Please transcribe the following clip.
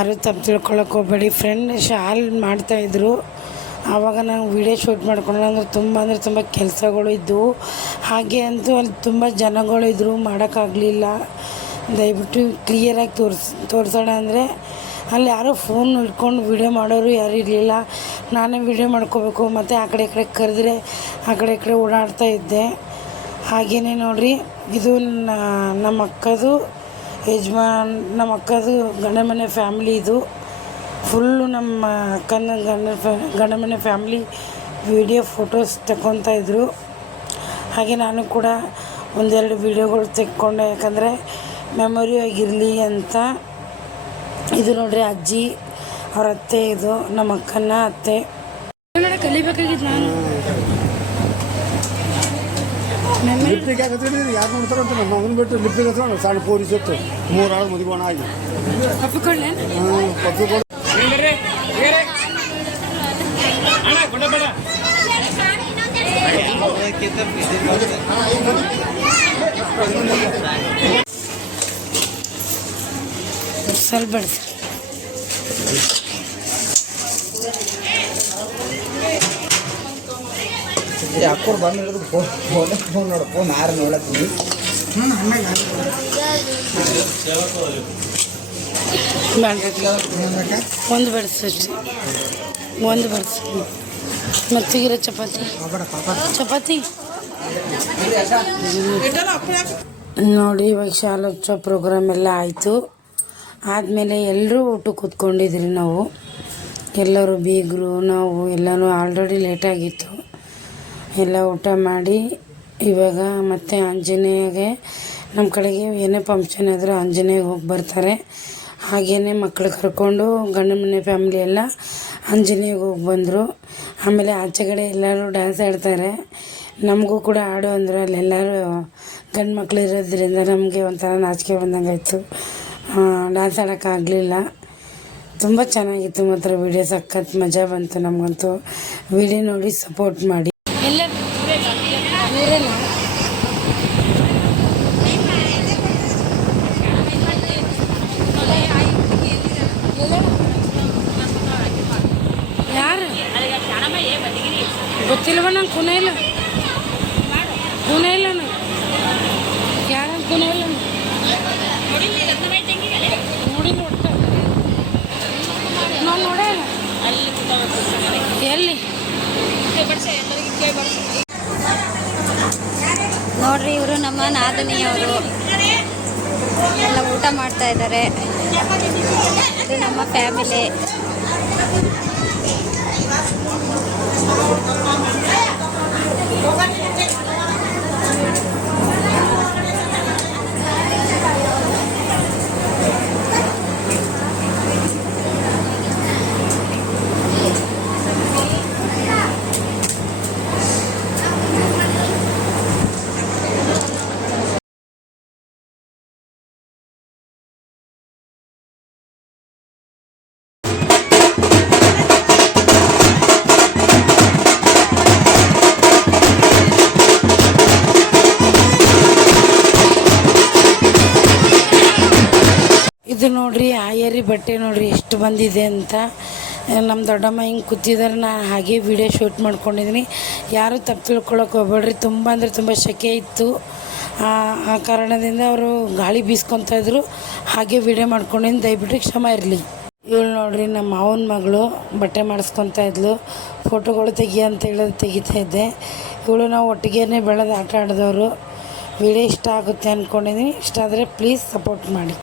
ಯಾರು ತಪ್ಪು ತಿಳ್ಕೊಳಕ್ಕೆ ಹೋಗಬೇಡಿ. ಫ್ರೆಂಡ್ ಶಾಲ್ ಮಾಡ್ತಾಯಿದ್ರು, ಆವಾಗ ನಾನು ವೀಡಿಯೋ ಶೂಟ್ ಮಾಡ್ಕೊಂಡು ಅಂದರೆ ತುಂಬ ಕೆಲಸಗಳು ಇದ್ದವು. ಹಾಗೆ ಅಂತೂ ಅಲ್ಲಿ ತುಂಬ ಜನಗಳು ಇದ್ದರು, ಮಾಡೋಕ್ಕಾಗಲಿಲ್ಲ. ದಯವಿಟ್ಟು ಕ್ಲಿಯರಾಗಿ ತೋರಿಸೋಣ ಅಂದರೆ ಅಲ್ಲಿ ಯಾರೋ ಫೋನ್ ಇಟ್ಕೊಂಡು ವೀಡಿಯೋ ಮಾಡೋರು ಯಾರು ಇರಲಿಲ್ಲ. ನಾನೇ ವೀಡಿಯೋ ಮಾಡ್ಕೋಬೇಕು, ಮತ್ತು ಆ ಕಡೆ ಈ ಕಡೆ ಕರೆದ್ರೆ ಆ ಕಡೆ ಈ ಕಡೆ ಓಡಾಡ್ತಾ ಇದ್ದೆ. ಹಾಗೆಯೇ ನೋಡಿರಿ, ಇದು ನಮ್ಮ ಅಕ್ಕದು ನಮ್ಮ ಅಕ್ಕದು ಗಂಡನ ಮನೆ ಫ್ಯಾಮ್ಲಿ. ಇದು ಫುಲ್ಲು ನಮ್ಮ ಅಕ್ಕನ ಗಂಡನ ಮನೆ ಫ್ಯಾಮ್ಲಿ ವೀಡಿಯೋ ಫೋಟೋಸ್ ತಗೊತಾಯಿದ್ರು. ಹಾಗೆ ನಾನು ಕೂಡ ಒಂದೆರಡು ವೀಡಿಯೋಗಳು ತೆಕ್ಕೊಂಡೆ, ಯಾಕಂದರೆ ಮೆಮೊರಿ ಆಗಿರಲಿ ಅಂತ. ಇದು ನೋಡ್ರಿ ಅಜ್ಜಿ ಅವ್ರ ಅತ್ತೆ, ಇದು ನಮ್ಮ ಅಕ್ಕನ ಅತ್ತೆ. ಕಲಿಬೇಕಾಗಿತ್ತು ನಾನು ಯಾರು ನೋಡ್ತಾರ ಅಂತ ನಮ್ಮ ಮಗನ ಬಿಟ್ಟು ಲಿಪ್ಪಿಗೆ ಹತ್ರ ಸಣ್ಣ ಪೊಲೀಸ್ ಇತ್ತು 3 ಆಳು ಮದುವೆ ಆಗಿ ಸ್ವಲ್ಪ ಅಕ್ಕವ್ರು ಬಂದು ಫೋನ್ ನೋಡ ಫೋನ್ ಯಾರು ನೋಡತ್ತೀವಿ. ಒಂದು ಬಡಿಸಿ ಒಂದು ಬಡಿಸಿ ಮತ್ತಿಗಿರೋ ಚಪಾತಿ ನೋಡಿ. ಇವಾಗ ಶಾಲೆ ಹಚ್ಚೋ ಪ್ರೋಗ್ರಾಮ್ ಎಲ್ಲ ಆಯಿತು. ಆದಮೇಲೆ ಎಲ್ಲರೂ ಊಟಕ್ಕೆ ಕೂತ್ಕೊಂಡಿದ್ರಿ. ನಾವು ಎಲ್ಲರೂ ಬೀಗರು ನಾವು ಎಲ್ಲನೂ ಆಲ್ರೆಡಿ ಲೇಟಾಗಿತ್ತು. ಎಲ್ಲ ಊಟ ಮಾಡಿ ಇವಾಗ ಮತ್ತೆ ಆಂಜನೇಯಗೆ ನಮ್ಮ ಕಡೆಗೆ ಏನೇ ಫಂಕ್ಷನ್ ಆದರೂ ಆಂಜನೇಯಗೆ ಹೋಗಿ ಬರ್ತಾರೆ. ಹಾಗೆಯೇ ಮಕ್ಕಳು ಕರ್ಕೊಂಡು ಗಂಡನ ಮನೆ ಫ್ಯಾಮ್ಲಿ ಎಲ್ಲ ಆಂಜನೇಯಗೆ ಹೋಗಿ ಬಂದರು. ಆಮೇಲೆ ಆಚೆ ಕಡೆ ಎಲ್ಲರೂ ಡ್ಯಾನ್ಸ್ ಆಡ್ತಾರೆ. ನಮಗೂ ಕೂಡ ಆಡು ಅಂದರು. ಅಲ್ಲೆಲ್ಲರೂ ಗಂಡು ಮಕ್ಕಳು ಇರೋದ್ರಿಂದ ನಮಗೆ ಒಂಥರ ನಾಚಿಕೆ ಬಂದಂಗೆ ಆಯಿತು. ಡ್ಯಾನ್ಸ್ ಆಡೋಕ್ಕಾಗಲಿಲ್ಲ. ತುಂಬ ಚೆನ್ನಾಗಿತ್ತು. ಮಾತ್ರ ವೀಡಿಯೋ ಸಖತ್ ಮಜಾ ಬಂತು. ನಮಗಂತೂ ವೀಡಿಯೋ ನೋಡಿ ಸಪೋರ್ಟ್ ಮಾಡಿ. ಯಾರು ಗೊತ್ತಿಲ್ವ ನಂಗೆ ಕುನೇ ಇಲ್ಲ ನಂಗೆ ಯಾರು ಕುನೇ ಇಲ್ಲ ನೋಡಿಲ್ಲ ಒಟ್ಟು ನಾನು ನೋಡೇ ಇಲ್ಲ. ಎಲ್ಲಿ ನೋಡ್ರಿ, ಇವರು ನಮ್ಮ ನಾದಿನಿಯವರು ಎಲ್ಲ ಊಟ ಮಾಡ್ತಾ ಇದ್ದಾರೆ. ಇದು ನಮ್ಮ ಫ್ಯಾಮಿಲಿ. ಇದು ನೋಡ್ರಿ ಆಯರಿ ಬಟ್ಟೆ ನೋಡ್ರಿ ಎಷ್ಟು ಬಂದಿದೆ ಅಂತ. ನಮ್ಮ ದೊಡ್ಡಮ್ಮ ಹಿಂಗೆ ಕೂತಿದ್ದಾರೆ, ನಾನು ಹಾಗೆ ವಿಡಿಯೋ ಶೂಟ್ ಮಾಡ್ಕೊಂಡಿದ್ದೀನಿ. ಯಾರು ತಪ್ಪು ತಿಳ್ಕೊಳಕ್ಕೆ ಹೋಗ್ಬೇಡ್ರಿ. ತುಂಬ ಸೆಕೆ ಇತ್ತು. ಆ ಕಾರಣದಿಂದ ಅವರು ಗಾಳಿ ಬೀಸ್ಕೊತಾಯಿದ್ರು, ಹಾಗೆ ವಿಡಿಯೋ ಮಾಡ್ಕೊಂಡಿದ್ದೀನಿ. ದಯವಿಟ್ಟು ಕ್ಷಮ ಇರಲಿ. ಇವಳು ನೋಡ್ರಿ ನಮ್ಮ ಮಾವನ ಮಗಳು ಬಟ್ಟೆ ಮಾಡಿಸ್ಕೊತಾ ಇದ್ಲು. ಫೋಟೋಗಳು ತೆಗಿ ಅಂತ ಹೇಳೋದು ತೆಗಿತಾ ಇದ್ದೆ. ಇವಳು ನಾವು ಒಟ್ಟಿಗೆ ಬೆಳೆದು ಆಟ ಆಡಿದವರು. ವಿಡಿಯೋ ಇಷ್ಟ ಆಗುತ್ತೆ ಅಂದ್ಕೊಂಡಿದ್ದೀನಿ. ಇಷ್ಟ ಆದರೆ ಪ್ಲೀಸ್ ಸಪೋರ್ಟ್ ಮಾಡಿ.